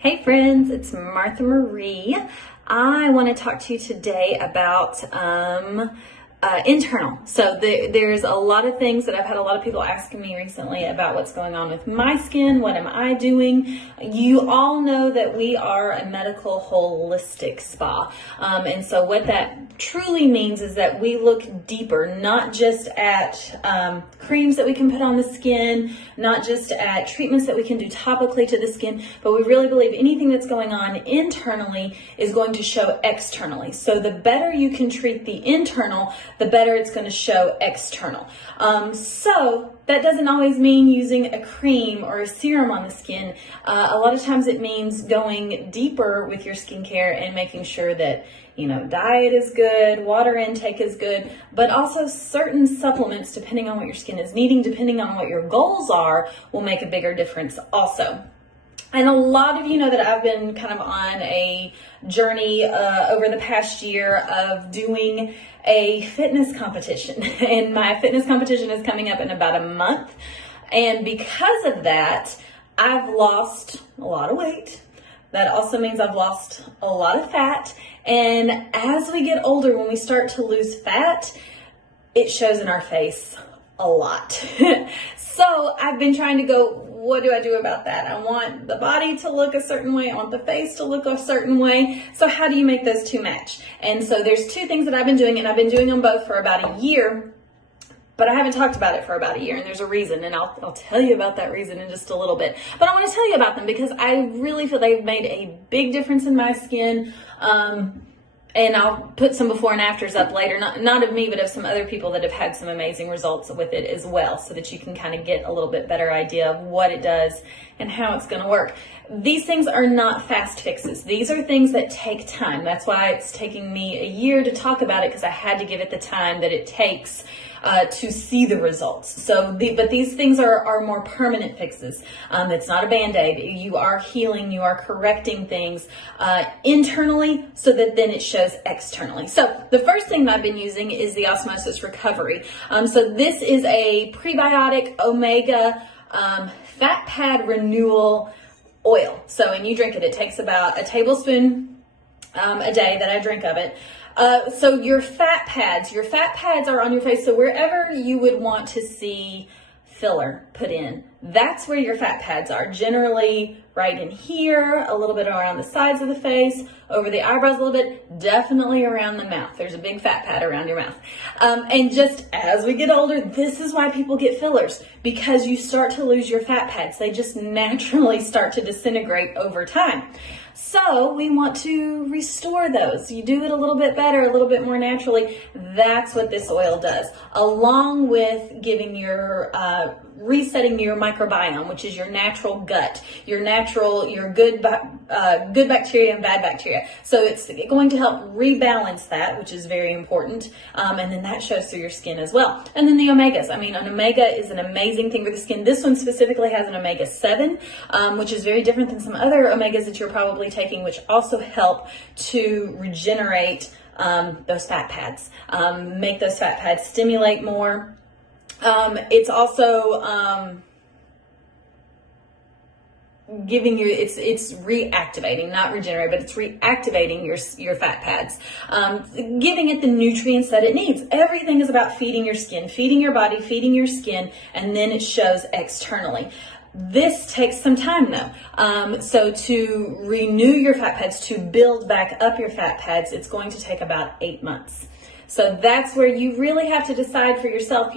Hey friends, it's Martha Marie. I want to talk to you today about internal. So there's a lot of things that I've had a lot of people asking me recently about what's going on with my skin. What am I doing? You all know that we are a medical holistic spa. And so what that truly means is that we look deeper, not just at creams that we can put on the skin, not just at treatments that we can do topically to the skin, but we really believe anything that's going on internally is going to show externally. So the better you can treat the internal, the better it's going to show external. So that doesn't always mean using a cream or a serum on the skin. A lot of times it means going deeper with your skincare and making sure that diet is good, water intake is good, but also certain supplements, depending on what your skin is needing, depending on what your goals are, will make a bigger difference also. And a lot of you know that I've been kind of on a journey over the past year of doing a fitness competition. And my fitness competition is coming up in about a month. And because of that, I've lost a lot of weight. That also means I've lost a lot of fat. And as we get older, when we start to lose fat, it shows in our face a lot. So I've been trying to go, what do I do about that? I want the body to look a certain way. I want the face to look a certain way. So how do you make those two match? And so there's two things that I've been doing, and I've been doing them both for about a year, but I haven't talked about it for about a year, and there's a reason, and I'll tell you about that reason in just a little bit. But I want to tell you about them because I really feel they've made a big difference in my skin. And I'll put some before and afters up later, not of me, but of some other people that have had some amazing results with it as well, so that you can kind of get a little bit better idea of what it does and how it's going to work. These things are not fast fixes. These are things that take time. That's why it's taking me a year to talk about it, because I had to give it the time that it takes to see the results. But these things are more permanent fixes. It's not a Band-Aid. You are healing, you are correcting things internally so that then it shows externally. So the first thing that I've been using is the Osmosis Recovery. So this is a prebiotic omega fat pad renewal oil. So when you drink it, it takes about a tablespoon a day that I drink of it. So your fat pads are on your face. So wherever you would want to see filler put in, that's where your fat pads are. Generally right in here, a little bit around the sides of the face, over the eyebrows a little bit, definitely around the mouth. There's a big fat pad around your mouth. And just as we get older, this is why people get fillers, because you start to lose your fat pads. They just naturally start to disintegrate over time. So we want to restore those. You do it a little bit better, a little bit more naturally. That's what this oil does, along with giving your resetting your microbiome, which is your natural gut, your good bacteria and bad bacteria. So it's going to help rebalance that, which is very important. And then that shows through your skin as well. And then the omegas. I mean, an omega is an amazing thing for the skin. This one specifically has an omega-7, which is very different than some other omegas that you're probably taking, which also help to regenerate those fat pads, make those fat pads stimulate more. It's also giving you, it's reactivating, not regenerate, but it's reactivating your fat pads, giving it the nutrients that it needs. Everything is about feeding your skin, feeding your body, feeding your skin, and then it shows externally. This takes some time though. So to renew your fat pads, to build back up your fat pads, it's going to take about 8 months. So that's where you really have to decide for yourself,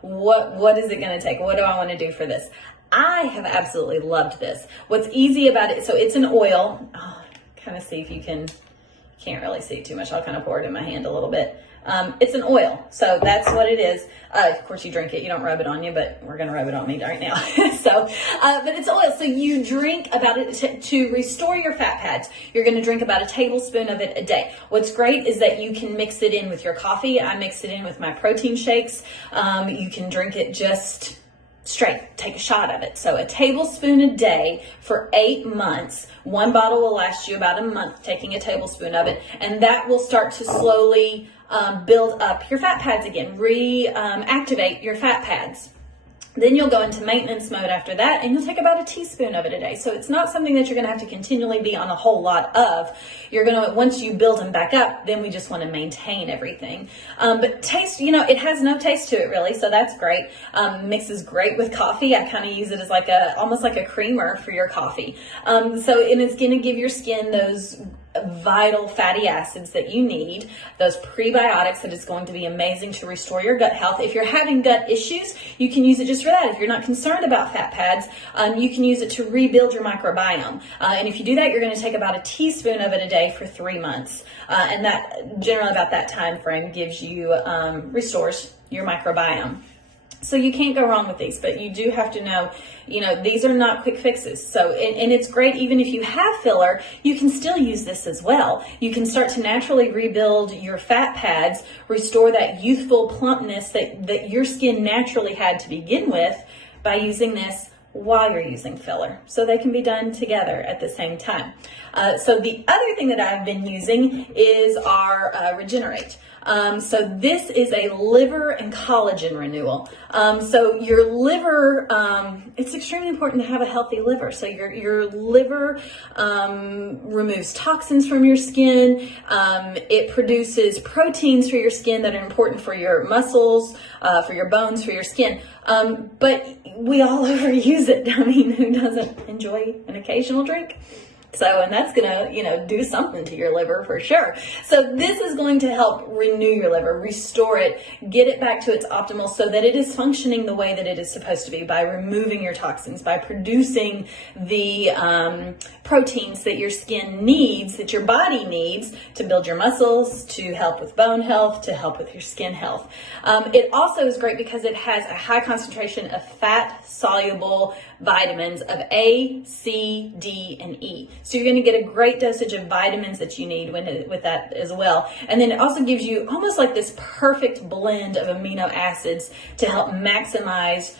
what is it going to take? What do I want to do for this? I have absolutely loved this. What's easy about it, so it's an oil. Kind of see if you can't really see too much. I'll kind of pour it in my hand a little bit. It's an oil, so that's what it is. Of course, you drink it. You don't rub it on you, but we're going to rub it on me right now. But it's oil. So you drink about it to restore your fat pads. You're going to drink about a tablespoon of it a day. What's great is that you can mix it in with your coffee. I mix it in with my protein shakes. You can drink it just straight, take a shot of it. So a tablespoon a day for 8 months. One bottle will last you about a month, taking a tablespoon of it, and that will start to slowly build up your fat pads again, reactivate your fat pads. Then you'll go into maintenance mode after that, and you'll take about a teaspoon of it a day. So it's not something that you're going to have to continually be on a whole lot of. You're going to, once you build them back up, then we just want to maintain everything. But taste, it has no taste to it really, so that's great. Mixes great with coffee. I kind of use it as like almost like a creamer for your coffee. And it's going to give your skin those vital fatty acids that you need, those prebiotics that is going to be amazing to restore your gut health. If you're having gut issues, you can use it just for that. If you're not concerned about fat pads, you can use it to rebuild your microbiome. And if you do that, you're going to take about a teaspoon of it a day for 3 months. And that generally about that time frame gives you, restores your microbiome. So you can't go wrong with these, but you do have to know, these are not quick fixes. So, and it's great, even if you have filler, you can still use this as well. You can start to naturally rebuild your fat pads, restore that youthful plumpness that your skin naturally had to begin with by using this while you're using filler. So they can be done together at the same time. So the other thing that I've been using is our Regenerate. So this is a liver and collagen renewal. So your liver, it's extremely important to have a healthy liver. So your liver removes toxins from your skin. It produces proteins for your skin that are important for your muscles, for your bones, for your skin. But we all overuse it. I mean, who doesn't enjoy an occasional drink? So, and that's going to, do something to your liver for sure. So this is going to help renew your liver, restore it, get it back to its optimal so that it is functioning the way that it is supposed to be, by removing your toxins, by producing the proteins that your skin needs, that your body needs to build your muscles, to help with bone health, to help with your skin health. It also is great because it has a high concentration of fat-soluble vitamins of A, C, D, and E. So you're going to get a great dosage of vitamins that you need with that as well. And then it also gives you almost like this perfect blend of amino acids to help maximize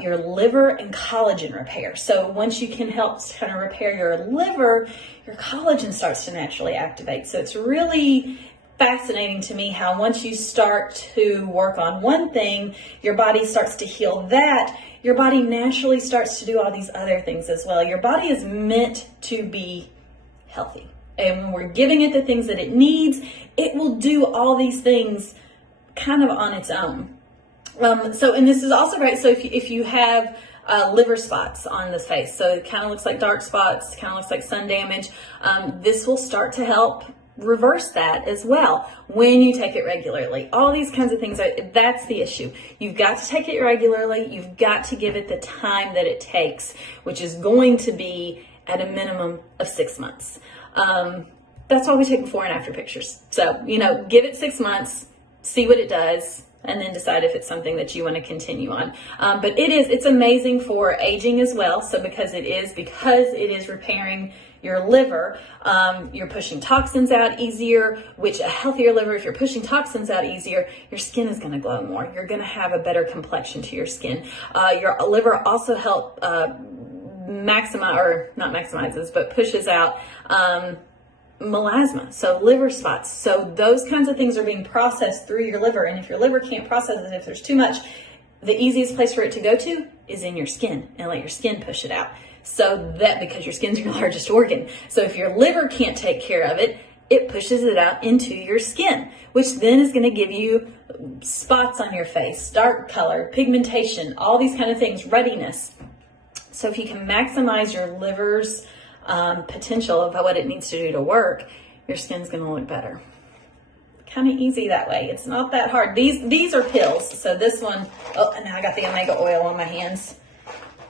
your liver and collagen repair. So once you can help kind of repair your liver, your collagen starts to naturally activate. So it's really fascinating to me how once you start to work on one thing, your body starts to heal that, your body naturally starts to do all these other things as well. Your body is meant to be healthy. And when we're giving it the things that it needs, it will do all these things kind of on its own. And this is also great. So if you have liver spots on the face, so it kind of looks like dark spots, kind of looks like sun damage, this will start to help reverse that as well when you take it regularly. All these kinds of things, that's the issue. You've got to take it regularly. You've got to give it the time that it takes, which is going to be at a minimum of 6 months. That's why we take before and after pictures. So, give it 6 months, see what it does, and then decide if it's something that you want to continue on. But it's amazing for aging as well. So because it is repairing your liver, you're pushing toxins out easier, which a healthier liver, if you're pushing toxins out easier, your skin is going to glow more. You're going to have a better complexion to your skin. Your liver also help pushes out melasma, so liver spots. So those kinds of things are being processed through your liver, and if your liver can't process it, if there's too much, the easiest place for it to go to is in your skin, and let your skin push it out. So that, because your skin's your largest organ, so if your liver can't take care of it, it pushes it out into your skin, which then is going to give you spots on your face, dark color, pigmentation, all these kind of things, ruddiness. So if you can maximize your liver's potential of what it needs to do to work, your skin's going to look better. Kind of easy that way. It's not that hard. These are pills. So this one, and now I got the omega oil on my hands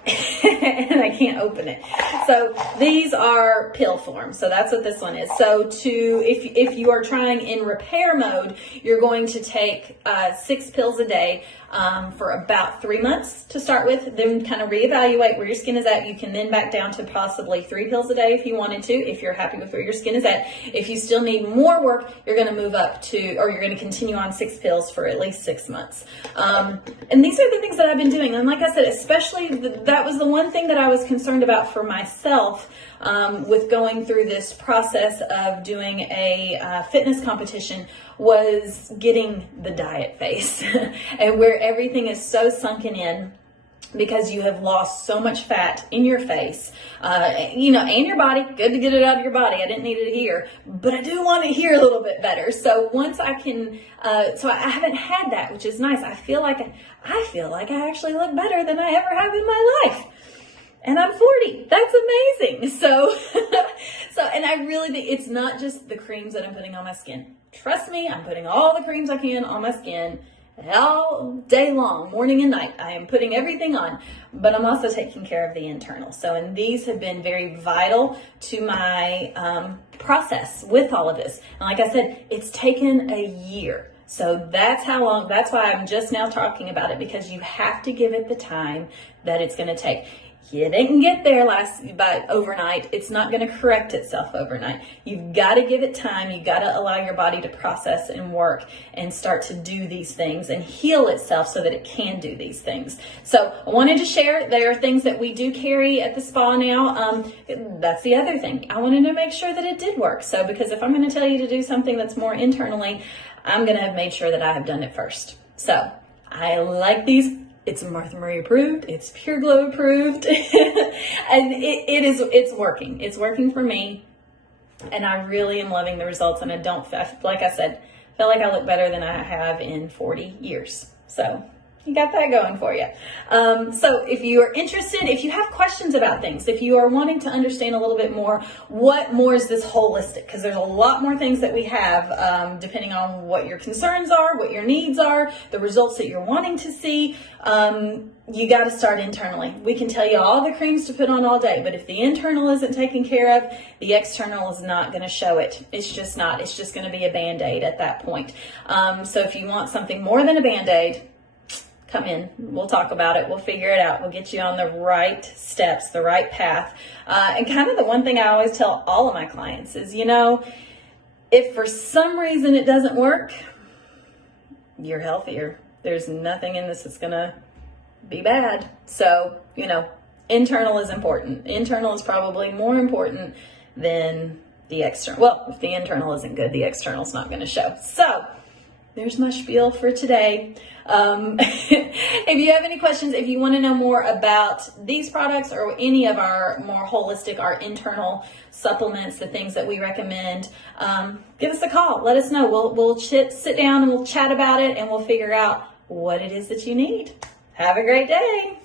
and I can't open it. So these are pill form. So that's what this one is. So if you are trying in repair mode, you're going to take 6 pills a day for about 3 months to start with, then kind of reevaluate where your skin is at. You can then back down to possibly 3 pills a day if you wanted to, if you're happy with where your skin is at. If you still need more work, you're going to move up to, or you're going to continue on 6 pills for at least 6 months. And these are the things that I've been doing. And like I said, especially that was the one thing that I was concerned about for myself with going through this process of doing a fitness competition, was getting the diet face and where everything is so sunken in because you have lost so much fat in your face, you know, and your body. Good to get it out of your body. I didn't need it here, but I do want it here a little bit better. So once I can, so I haven't had that, which is nice. I feel like I actually look better than I ever have in my life. And I'm 40. That's amazing. So, and I really think it's not just the creams that I'm putting on my skin. Trust me, I'm putting all the creams I can on my skin all day long, morning and night. I am putting everything on, but I'm also taking care of the internal. So, and these have been very vital to my process with all of this. And like I said, it's taken a year. So that's how long, that's why I'm just now talking about it, because you have to give it the time that it's going to take. You didn't get there by overnight. It's not going to correct itself overnight. You've got to give it time. You've got to allow your body to process and work and start to do these things and heal itself so that it can do these things. So I wanted to share, there are things that we do carry at the spa now. That's the other thing. I wanted to make sure that it did work. So because if I'm going to tell you to do something that's more internally, I'm going to have made sure that I have done it first. So I like these. It's Martha Marie approved. It's Pure Glow approved. And it's working. It's working for me. And I really am loving the results. And like I said, feel like I look better than I have in 40 years. So you got that going for you. So if you are interested, if you have questions about things, if you are wanting to understand a little bit more, what more is this holistic? Because there's a lot more things that we have, depending on what your concerns are, what your needs are, the results that you're wanting to see. You got to start internally. We can tell you all the creams to put on all day, but if the internal isn't taken care of, the external is not going to show it. It's just not. It's just going to be a Band-Aid at that point. So if you want something more than a Band-Aid, come in. We'll talk about it. We'll figure it out. We'll get you on the right steps, the right path. And kind of the one thing I always tell all of my clients is, you know, if for some reason it doesn't work, you're healthier. There's nothing in this that's going to be bad. So, you know, internal is important. Internal is probably more important than the external. Well, if the internal isn't good, the external is not going to show. So there's my spiel for today. If you have any questions, if you want to know more about these products or any of our more holistic, our internal supplements, the things that we recommend, give us a call. Let us know. We'll sit down and we'll chat about it, and we'll figure out what it is that you need. Have a great day.